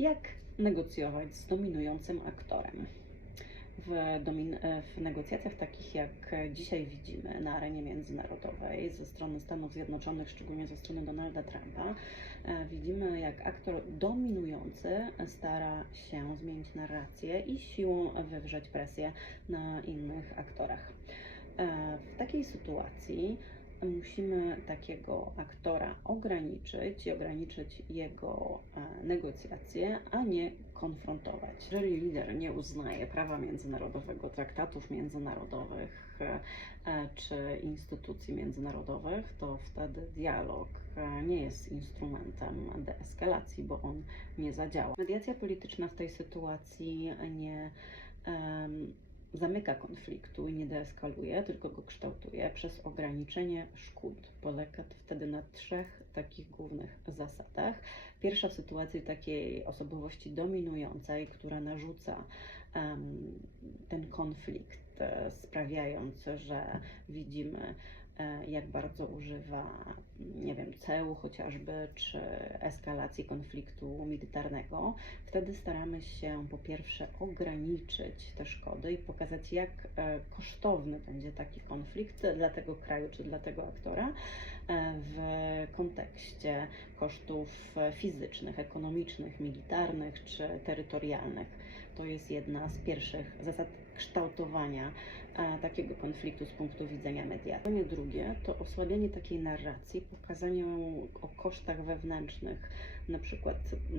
Jak negocjować z dominującym aktorem? W, domin- e, w negocjacjach takich jak dzisiaj widzimy na arenie międzynarodowej ze strony Stanów Zjednoczonych, szczególnie ze strony Donalda Trumpa, e, widzimy jak aktor dominujący stara się zmienić narrację i siłą wywrzeć presję na innych aktorach. E, W takiej sytuacji musimy takiego aktora ograniczyć i ograniczyć jego e, negocjacje, a nie konfrontować. Jeżeli lider nie uznaje prawa międzynarodowego, traktatów międzynarodowych e, e, czy instytucji międzynarodowych, to wtedy dialog nie jest instrumentem deeskalacji, bo on nie zadziała. Mediacja polityczna w tej sytuacji nie em, zamyka konfliktu i nie deeskaluje, tylko go kształtuje przez ograniczenie szkód. Polega to wtedy na trzech takich głównych zasadach. Pierwsza w sytuacji takiej osobowości dominującej, która narzuca em, ten konflikt, e, sprawiając, że widzimy, jak bardzo używa, nie wiem, ceł chociażby, czy eskalacji konfliktu militarnego, wtedy staramy się po pierwsze ograniczyć te szkody i pokazać, jak e, kosztowny będzie taki konflikt dla tego kraju czy dla tego aktora e, w kontekście kosztów e, fizycznych, ekonomicznych, militarnych czy terytorialnych. To jest jedna z pierwszych zasad kształtowania e, takiego konfliktu z punktu widzenia mediacji. Zadanie drugie to osłabianie takiej narracji, pokazanie o kosztach wewnętrznych, na przykład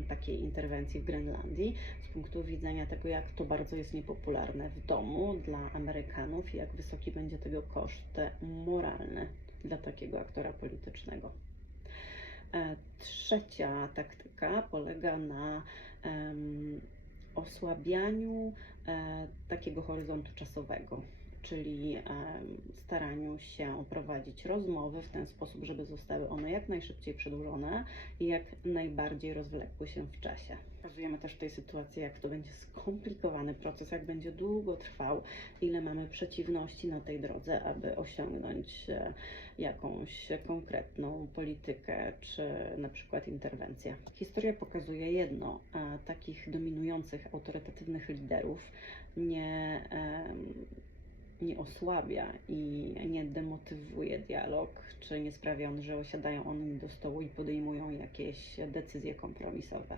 takiej interwencji w Grenlandii, z punktu widzenia tego, jak to bardzo jest niepopularne w domu dla Amerykanów i jak wysoki będzie tego koszt moralny dla takiego aktora politycznego. E, Trzecia taktyka polega na em, osłabianiu e, takiego horyzontu czasowego, czyli staraniu się prowadzić rozmowy w ten sposób, żeby zostały one jak najszybciej przedłużone i jak najbardziej rozwlekły się w czasie. Pokazujemy też w tej sytuacji, jak to będzie skomplikowany proces, jak będzie długo trwał, ile mamy przeciwności na tej drodze, aby osiągnąć e, jakąś konkretną politykę czy na przykład interwencję. Historia pokazuje jedno, takich dominujących, autorytatywnych liderów nie, nie osłabia i nie demotywuje dialog, czy nie sprawia on, że osiadają oni do stołu i podejmują jakieś decyzje kompromisowe.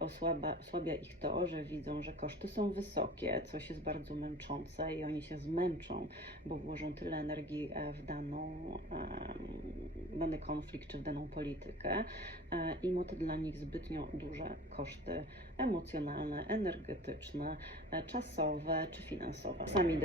Osłabia, ich to, że widzą, że koszty są wysokie, coś jest bardzo męczące i oni się zmęczą, bo włożą tyle energii e, w daną, em, dany konflikt czy w daną politykę e, i ma to dla nich zbytnio duże koszty emocjonalne, energetyczne, e, czasowe czy finansowe. Sami